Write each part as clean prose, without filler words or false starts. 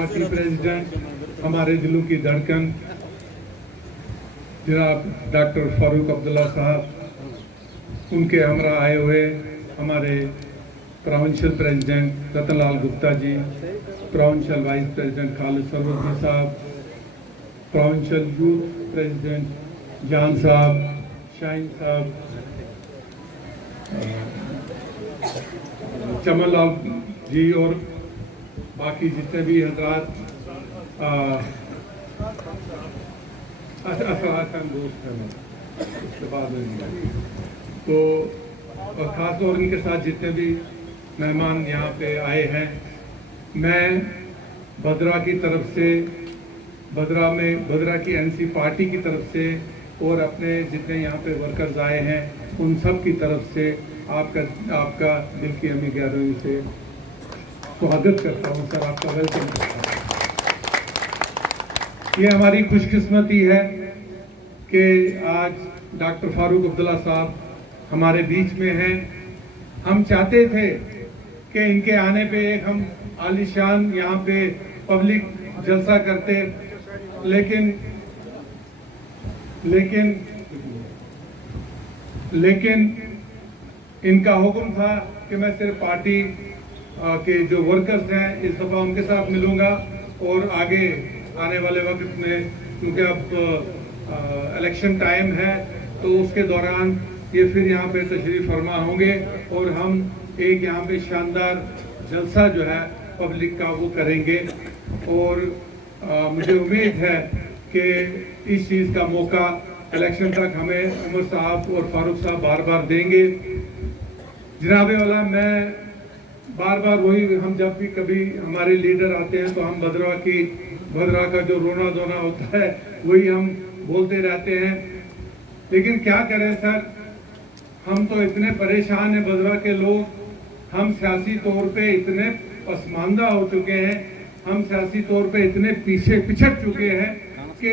Party president, हमारे दिलों की धड़कन जनाब डॉक्टर फारूक अब्दुल्ला साहब, उनके हमरा आए हुए हमारे provincial president Ratanlal Gupta ji, provincial vice president Khalid Sarwar ji साहब, प्रोविंशियल यूथ प्रेसिडेंट जान साहब, शाहीन साहब, चमन लाल जी और बाकी जितने भी हजरात दोस्त हैं उसके बाद में, तो और ख़ास तौर उनके साथ जितने भी मेहमान यहाँ पे आए हैं, मैं भद्रा की तरफ से, भद्रा की एनसी पार्टी की तरफ से और अपने जितने यहाँ पे वर्कर्स आए हैं उन सब की तरफ से आपका दिल की अमी गहराई से स्वागत करता हूँ सर, आपका वेलकम करता हूँ। ये हमारी खुशकिस्मती है कि आज डॉक्टर फारूक अब्दुल्ला साहब हमारे बीच में हैं। हम चाहते थे कि इनके आने पे एक हम आलीशान यहाँ पे पब्लिक जलसा करते, लेकिन इनका हुक्म था कि मैं सिर्फ पार्टी के जो वर्कर्स हैं इस दफ़ा उनके साथ मिलूंगा और आगे आने वाले वक्त में, क्योंकि अब इलेक्शन टाइम है, तो उसके दौरान ये फिर यहाँ पे तशरीफ फरमा होंगे और हम एक यहाँ पे शानदार जलसा जो है पब्लिक का वो करेंगे। और मुझे उम्मीद है कि इस चीज़ का मौका इलेक्शन तक हमें उमर साहब और फारूक साहब बार बार देंगे। जनाबे वाला, मैं बार बार वही, हम जब भी कभी हमारे लीडर आते हैं तो हम भद्रा का जो रोना धोना होता है वही हम बोलते रहते हैं, लेकिन क्या करें सर, हम तो इतने परेशान हैं भद्रा के लोग, हम सियासी तौर पे इतने पसमानदा हो चुके हैं, हम सियासी तौर पे इतने पीछे पिछड़ चुके हैं कि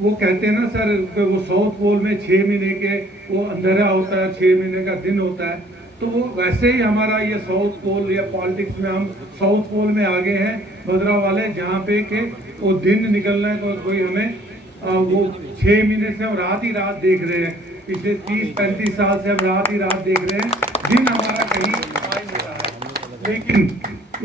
वो कहते हैं ना सर कि वो साउथ पोल में 6 महीने के वो अंधेरा होता है, 6 महीने का दिन होता है, तो वो वैसे ही हमारा ये साउथ पोल या पॉलिटिक्स में हम साउथ पोल में आ गए हैं भद्रा वाले, जहाँ पे के वो दिन निकलना है तो कोई हमें वो 6 महीने से हम रात ही रात देख रहे हैं, पिछले 30-35 साल से हम रात ही रात देख रहे हैं, दिन हमारा कहीं आ नहीं रहा है। लेकिन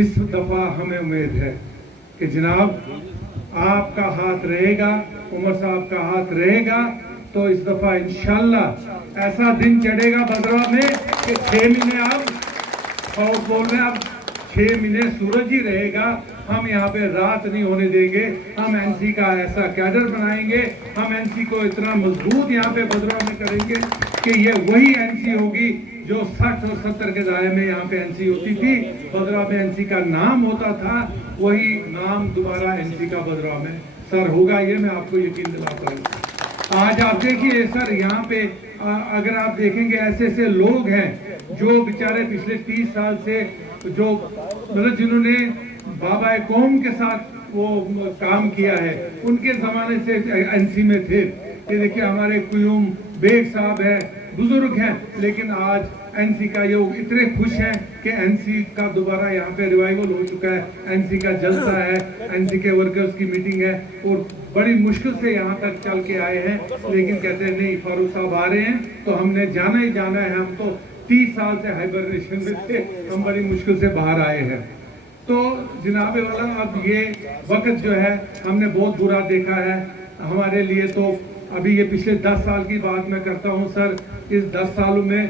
इस दफा हमें उम्मीद है कि जनाब आपका हाथ रहेगा, उमर साहब का हाथ रहेगा, तो इस दफा इंशाल्लाह ऐसा दिन चढ़ेगा भद्रा में कि 6 महीने अब साउथ पोल में अब 6 महीने सूरज ही रहेगा। हम यहाँ पे रात नहीं होने देंगे, हम एनसी का ऐसा कैडर बनाएंगे, हम एनसी को इतना मजबूत यहाँ पे भद्रा में करेंगे कि ये वही एनसी होगी जो 60 और 70 के दायरे में यहाँ पे एनसी होती थी, भद्रा में एनसी का नाम होता था, वही नाम दोबारा एनसी का भद्रा में सर होगा, ये मैं आपको यकीन दिलाता हूँ। आज आप देखिए सर, यहाँ पे अगर आप देखेंगे ऐसे ऐसे लोग हैं जो बेचारे पिछले 30 साल से जो मतलब जिन्होंने बाबा कौम के साथ वो काम किया है, उनके जमाने से एनसी में थे। ये देखिए हमारे कुयूम बेग साहब है, बुजुर्ग हैं, लेकिन आज एनसी का ये इतने खुश हैं कि एनसी का दोबारा यहाँ पे रिवाइवल हो चुका है, एनसी का जलसा है, एनसी के वर्कर्स की मीटिंग है और बड़ी मुश्किल से यहाँ तक चल के आए हैं, लेकिन कहते हैं नहीं फारूक साहब आ रहे हैं तो हमने जाना ही जाना है। हम तो 30 साल से हाइबरनेशन में थे, हम बड़ी मुश्किल से बाहर आए हैं। तो जनाबे वाला, अब ये वक्त जो है हमने बहुत बुरा देखा है हमारे लिए। तो अभी ये पिछले 10 साल की बात मैं करता हूँ सर, इस 10 सालों में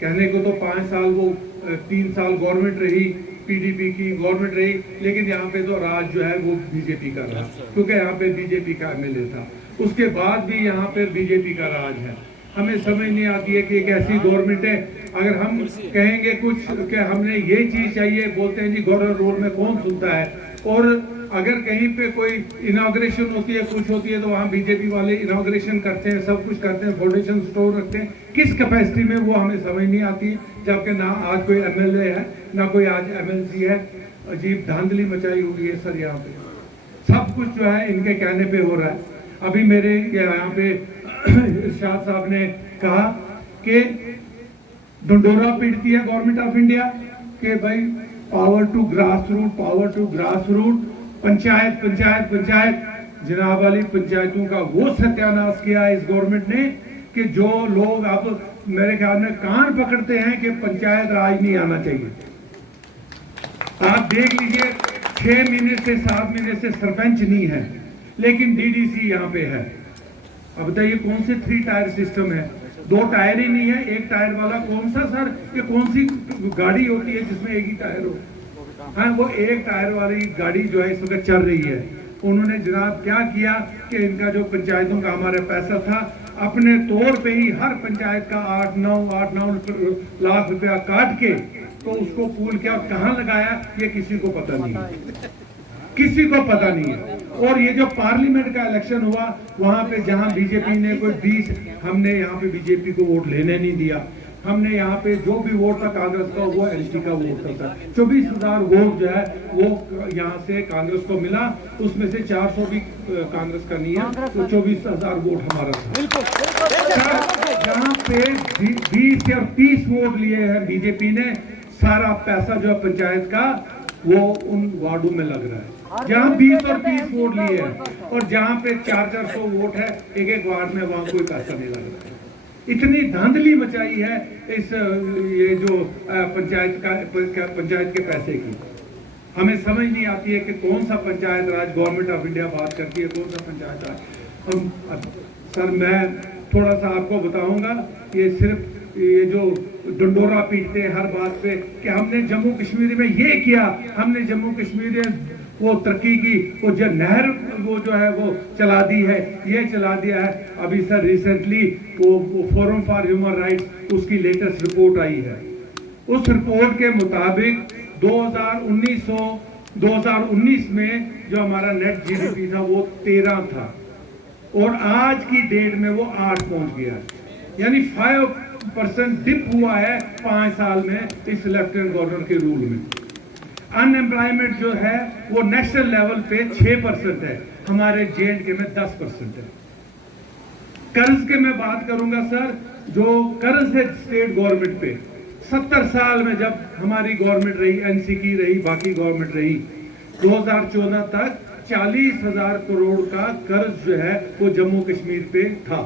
कहने को तो 5 साल वो 3 साल गवर्नमेंट रही, पीडीपी की गवर्नमेंट रही, लेकिन यहाँ पे तो राज जो है वो बीजेपी का रहा, क्योंकि यहाँ पे बीजेपी का एमएलए था। उसके बाद भी यहाँ पे बीजेपी का राज है। हमें समझ नहीं आती है कि एक ऐसी गवर्नमेंट है, अगर हम कहेंगे कुछ कि हमने ये चीज चाहिए, बोलते हैं जी गवर्नर रोड में कौन सुनता है, और अगर कहीं पे कोई इनॉग्रेशन होती है, कुछ होती है, तो वहाँ बीजेपी वाले इनॉग्रेशन करते हैं, सब कुछ करते हैं, फाउंडेशन स्टोर रखते हैं, किस कैपेसिटी में वो हमें समझ नहीं आती है। जबकि ना आज कोई एमएलए है, ना कोई आज एमएलसी है। अजीब धांधली मचाई हुई है सर, यहाँ पे सब कुछ जो है इनके कहने पे हो रहा है। अभी मेरे यहाँ पे इरशाद साहब ने कहा कि ढंडोरा पीटती है गवर्नमेंट ऑफ इंडिया कि भाई power to grass root, power to grass root, panchayat panchayat panchayat, जनाब वाली पंचायतों का वो सत्यानाश किया इस गवर्नमेंट ने कि जो लोग अब मेरे ख्याल में कान पकड़ते हैं कि पंचायत राज नहीं आना चाहिए। आप देख लीजिए 6 महीने से 7 महीने से सरपंच नहीं है, लेकिन डीडीसी यहाँ पे है। अब बताइए कौन से 3 टायर सिस्टम है? 2 टायर ही नहीं है, 1 टायर वाला कौन सा सर? ये कौन सी गाड़ी होती है जिसमें 1 ही टायर हो? हाँ, वो 1 टायर वाली गाड़ी जो है इस वक्त चल रही है। उन्होंने जनाब क्या किया कि इनका जो पंचायतों का हमारा पैसा था, अपने तौर पे ही हर पंचायत का 8-9 लाख रुपया काट के तो उसको पूल किया, कहाँ लगाया ये किसी को पता नहीं है, किसी को पता नहीं है। और ये जो पार्लियामेंट का इलेक्शन हुआ वहां पे जहां बीजेपी ने कोई 20, हमने यहाँ पे बीजेपी को वोट लेने नहीं दिया। हमने यहाँ पे जो भी वोट था कांग्रेस का वो एलटी का वोट था। 24,000 वोट जो है वो यहाँ से कांग्रेस को मिला, उसमें से 400 भी कांग्रेस का नहीं है, तो 24,000 वोट हमारा था। जहाँ पे 20 या 30 वोट लिए हैं बीजेपी ने, सारा पैसा जो है पंचायत का वो उन वार्डों में लग रहा है जहाँ 20 और 30 वोट लिए हैं, और जहाँ पे 400 वोट है एक वार्ड में, वहां कोई पैसा नहीं लग रहा है। इतनी धांधली मचाई है इस ये जो पंचायत के पैसे की। हमें समझ नहीं आती है कि कौन सा पंचायत राज गवर्नमेंट ऑफ इंडिया बात करती है, कौन सा पंचायत राज। सर मैं थोड़ा सा आपको बताऊंगा, ये सिर्फ ये जो डंडोरा पीटते हैं हर बात पे कि हमने जम्मू कश्मीर में ये किया, हमने जम्मू कश्मीर में वो तरक्की की, वो जो नहर वो जो है वो चला दी है, ये चला दिया है। अभी सर रिसेंटली वो फोरम फॉर ह्यूमन राइट्स उसकी लेटेस्ट रिपोर्ट आई है। उस रिपोर्ट के मुताबिक 2019 में जो हमारा नेट जीडीपी था वो 13 था, और आज की डेट में वो 8 पहुंच गया, यानी 5% डिप हुआ है 5 साल में इस लेफ्टिनेंट गवर्नर के रूल में। अनएम्प्लॉयमेंट जो है वो नेशनल लेवल पे 6% है, हमारे जेएंडके में 10% है। कर्ज के मैं बात करूंगा सर, जो कर्ज है स्टेट गवर्नमेंट पे 70 साल में जब हमारी गवर्नमेंट रही, एनसी की रही, बाकी गवर्नमेंट रही, 2014 तक 40,000 करोड़ का कर्ज जो है वो जम्मू कश्मीर पे था,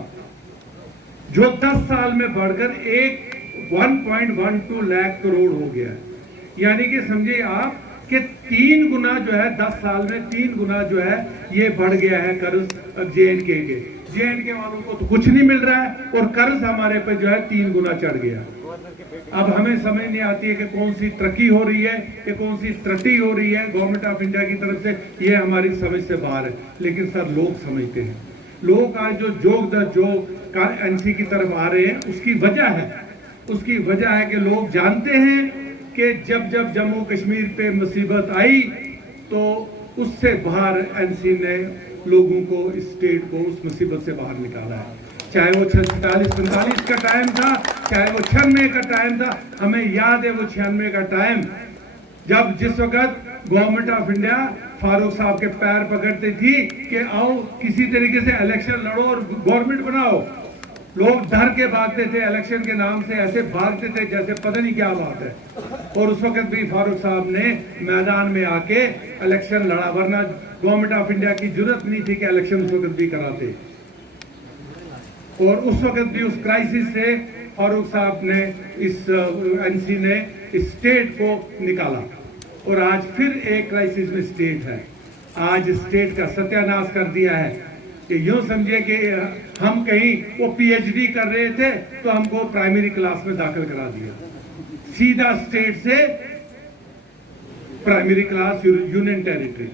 जो 10 साल में बढ़कर 1.12 लाख करोड़ हो गया है। यानी कि समझिए आप कि 3 गुना जो है 10 साल में 3 गुना जो है ये बढ़ गया है कर्ज जेएंडके के। जेएंडके वालों को तो कुछ नहीं मिल रहा है, और कर्ज हमारे पे जो है 3 गुना चढ़ गया। अब हमें समझ नहीं आती है कि कौन सी तरक्की हो रही है, कि कौन सी त्रटी हो रही है गवर्नमेंट ऑफ इंडिया की तरफ से, ये हमारी समझ से बाहर है। लेकिन सर लोग समझते हैं, लोग आज जो जोग एनसी की तरफ आ रहे हैं उसकी वजह है कि लोग जानते हैं कि जब जम्मू कश्मीर पे मुसीबत आई तो उससे बाहर एनसी ने लोगों को, इस स्टेट को उस मुसीबत से बाहर निकाला है। चाहे वो 46-45 का टाइम था, चाहे वो 96 का टाइम था। हमें याद है वो 96 का टाइम, जब जिस वक्त गवर्नमेंट ऑफ इंडिया फारूक साहब के पैर पकड़ती थी कि आओ किसी तरीके से इलेक्शन लड़ो और गवर्नमेंट बनाओ। लोग डर के भागते थे, इलेक्शन के नाम से ऐसे भागते थे जैसे पता नहीं क्या बात है। और उस वक्त भी फारूक साहब ने मैदान में आके इलेक्शन लड़ा, वरना गवर्नमेंट ऑफ इंडिया की जरूरत नहीं थी कि इलेक्शन उस वक्त भी कराते। और उस वक्त भी उस क्राइसिस से फारूक साहब ने, इस एनसी ने इस स्टेट को निकाला, और आज फिर एक क्राइसिस में स्टेट है। आज स्टेट का सत्यानाश कर दिया है कि यूं समझिए कि हम कहीं वो पीएचडी कर रहे थे तो हमको प्राइमरी क्लास में दाखिल करा दिया, सीधा स्टेट से प्राइमरी क्लास यूनियन टेरिटरी।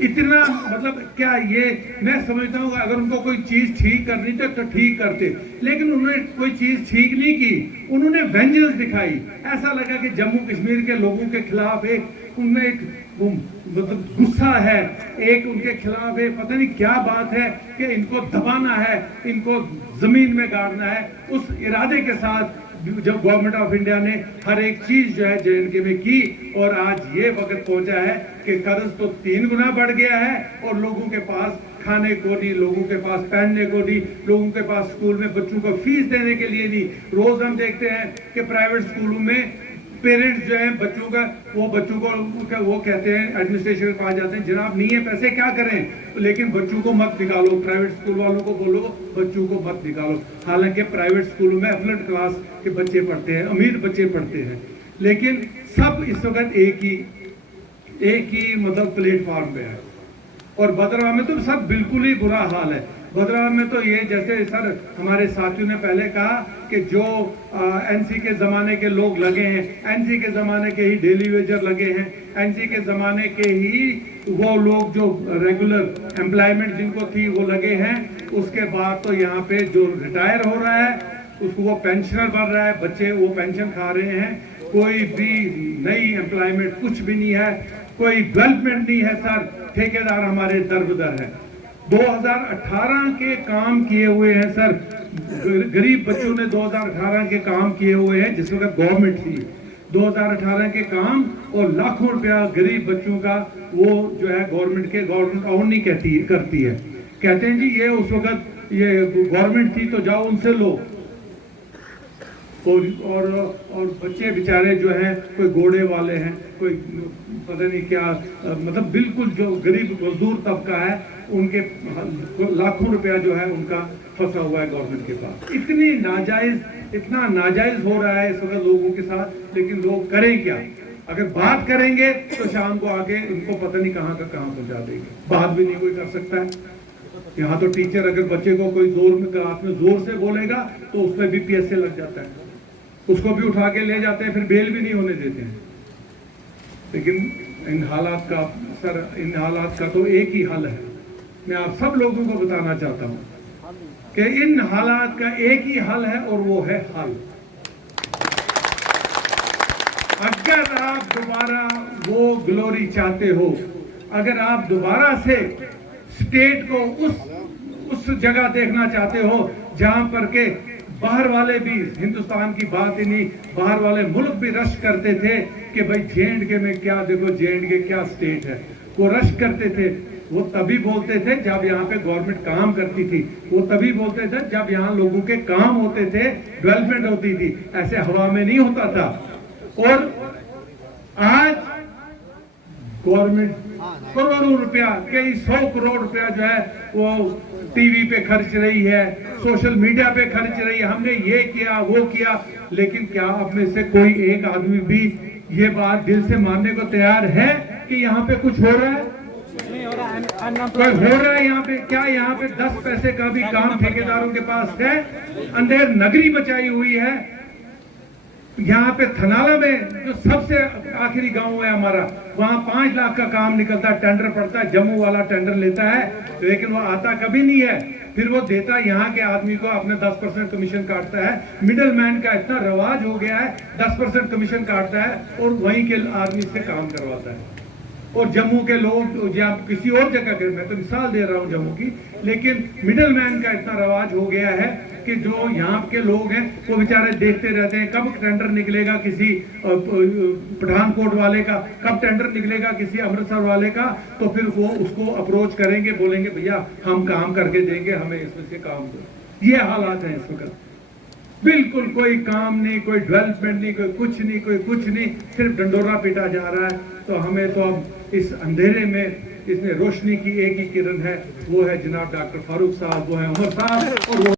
इतना मतलब क्या, ये मैं समझता हूँ अगर उनको कोई चीज ठीक करनी थी तो ठीक करते, लेकिन उन्होंने कोई चीज ठीक नहीं की, उन्होंने वेंजेंस दिखाई। ऐसा लगा कि जम्मू कश्मीर के लोगों के खिलाफ उनमें एक मतलब गुस्सा है, एक उनके खिलाफ है, पता नहीं क्या बात है कि इनको दबाना है, इनको जमीन में गाड़ना है। उस इरादे के साथ जब गवर्नमेंट ऑफ इंडिया ने हर एक चीज जो है जेएंडके में की, और आज ये वक्त पहुंचा है कि कर्ज तो 3 गुना बढ़ गया है, और लोगों के पास खाने को नहीं, लोगों के पास पहनने को नहीं, लोगों के पास स्कूल में बच्चों को फीस देने के लिए नहीं। रोज हम देखते हैं कि प्राइवेट स्कूलों में पेरेंट्स जो हैं बच्चों का, वो बच्चों को वो कहते हैं, एडमिनिस्ट्रेशन के पास जाते हैं, जनाब नहीं है पैसे क्या करें, लेकिन बच्चों को मत निकालो, प्राइवेट स्कूल वालों को बोलो बच्चों को मत निकालो। हालांकि प्राइवेट स्कूलों में एफिलिएट क्लास के बच्चे पढ़ते हैं, अमीर बच्चे पढ़ते हैं, लेकिन सब इस वक्त एक ही मतलब प्लेटफॉर्म पे है। और भद्रवाह में तो सब बिल्कुल ही बुरा हाल है। भद्रवाह में तो ये, जैसे सर हमारे साथियों ने पहले कहा कि जो एनसी के जमाने के लोग लगे हैं, एनसी के जमाने के ही डेली वेजर लगे हैं, एनसी के जमाने के ही वो लोग जो रेगुलर एम्प्लॉयमेंट जिनको थी वो लगे हैं। उसके बाद तो यहाँ पे जो रिटायर हो रहा है उसको वो पेंशनर बन रहा है, बच्चे वो पेंशन खा रहे हैं, कोई भी नई एम्प्लॉयमेंट कुछ भी नहीं है, कोई डेवलपमेंट नहीं है सर। ठेकेदार हमारे दरबदर है। 2018 के काम किए हुए हैं सर, गरीब बच्चों ने 2018 के काम किए हुए हैं जिस वक्त गवर्नमेंट थी। 2018 के काम और लाखों रुपया गरीब बच्चों का वो जो है गवर्नमेंट ऑन नहीं करती है। कहते हैं जी ये उस वक्त ये गवर्नमेंट थी तो जाओ उनसे लो। और बच्चे बेचारे जो हैं, कोई घोड़े वाले हैं, कोई पता नहीं क्या, मतलब बिल्कुल जो गरीब मजदूर तबका है उनके लाखों रुपया जो है उनका फंसा हुआ है गवर्नमेंट के पास। इतना नाजायज हो रहा है इस वक्त लोगों के साथ, लेकिन लोग करें क्या? अगर बात करेंगे तो शाम को आगे इनको पता नहीं कहां का कहां पहुंचा देंगे। बात भी नहीं कोई कर सकता है। यहाँ तो टीचर अगर बच्चे को कोई क्लास में जोर से बोलेगा तो उसमें भी PSA लग जाता है, उसको भी उठा के ले जाते हैं, फिर बेल भी नहीं होने देते हैं। लेकिन इन हालात का तो एक ही हल है। मैं आप सब लोगों को बताना चाहता हूं कि इन हालात का एक ही हल है और वो है हल। अगर आप दोबारा वो ग्लोरी चाहते हो, अगर आप दोबारा से स्टेट को उस जगह देखना चाहते हो जहां पर के बाहर वाले भी, हिंदुस्तान की बात ही नहीं, बाहर वाले मुल्क भी रश करते थे कि भाई J&K में क्या, देखो J&K क्या स्टेट है, वो रश करते थे। वो तभी बोलते थे जब यहाँ पे गवर्नमेंट काम करती थी, वो तभी बोलते थे जब यहाँ लोगों के काम होते थे, डेवलपमेंट होती थी, ऐसे हवा में नहीं होता था। और आज गवर्नमेंट करोड़ों रुपया, कई 100 करोड़ रुपया जो है वो टीवी पे खर्च रही है, सोशल मीडिया पे खर्च रही है, हमने ये किया वो किया। लेकिन क्या आप में से कोई एक आदमी भी ये बात दिल से मानने को तैयार है कि यहाँ पे कुछ हो रहा है? कोई हो रहा है यहाँ पे? क्या यहाँ पे 10 पैसे का भी काम ठेकेदारों के पास है? अंधेर नगरी मचाई हुई है। यहाँ पे थनाला में जो सबसे आखिरी गांव है हमारा, वहां 5 लाख का काम निकलता है, टेंडर पड़ता है, जम्मू वाला टेंडर लेता है, लेकिन वो आता कभी नहीं है। फिर वो देता यहाँ के आदमी को, अपने 10% कमीशन काटता है। मिडल मैन का इतना रवाज हो गया है, 10% कमीशन काटता है और वहीं के आदमी से काम करवाता है। और जम्मू के लोग या किसी और जगह के, मैं तो मिसाल दे रहा हूँ जम्मू की, लेकिन मिडल मैन का इतना रवाज हो गया है कि जो यहाँ के लोग हैं वो बेचारे देखते रहते हैं कब टेंडर निकलेगा किसी पठानकोट वाले का, कब टेंडर निकलेगा किसी अमृतसर वाले का, तो फिर वो उसको अप्रोच करेंगे, बोलेंगे भैया हम काम करके देंगे, हमें इसमें से काम दो। ये हालात हैं इस वक्त। बिल्कुल कोई काम नहीं, कोई डेवलपमेंट नहीं, कोई कुछ नहीं, सिर्फ डंडोरा पीटा जा रहा है। तो हमें तो अब इस अंधेरे में, इसमें रोशनी की एक ही किरण है, वो है जनाब डॉक्टर फारूक साहब, वो है उमर साहब, और वो